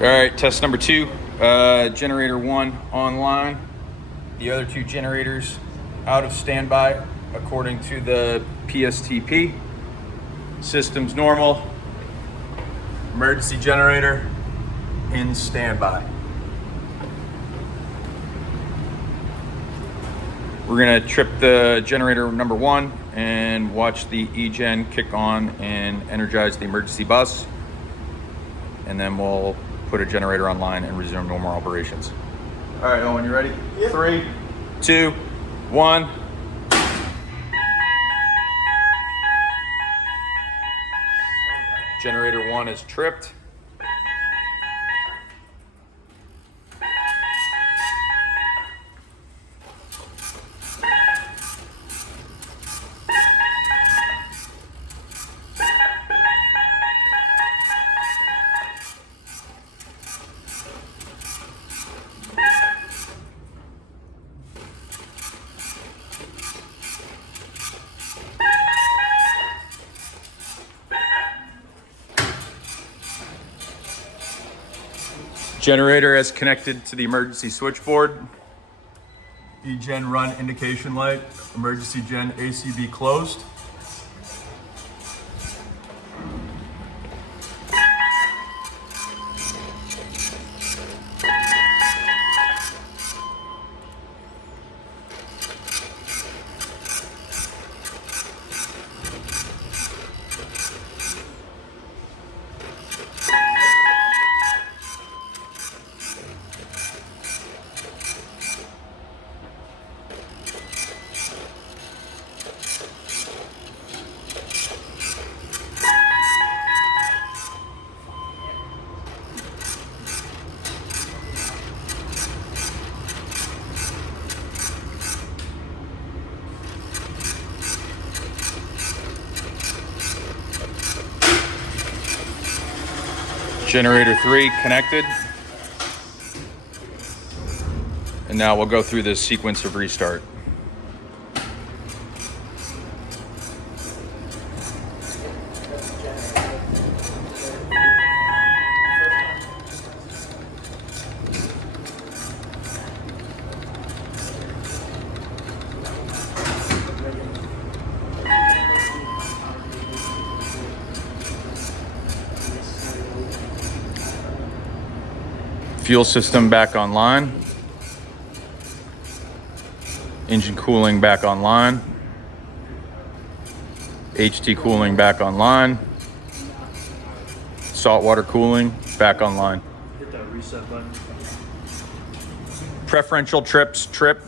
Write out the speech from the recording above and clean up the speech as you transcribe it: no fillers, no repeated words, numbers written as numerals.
All right, test number 2. Generator 1 online. The other 2 generators out of standby according to the PSTP. System's normal. Emergency generator in standby. We're gonna trip the generator number 1 and watch the Egen kick on and energize the emergency bus. And then we'll put a generator online and resume normal operations. All right, Owen, you ready? Yep. 3, 2, 1. Generator 1 is tripped. Generator is connected to the emergency switchboard. Egen run indication light. Emergency gen ACB closed. Generator 3 connected. And now we'll go through this sequence of restart. Fuel system back online. Engine cooling back online. HT cooling back online. Saltwater cooling back online. Hit that reset button. Preferential trips trip.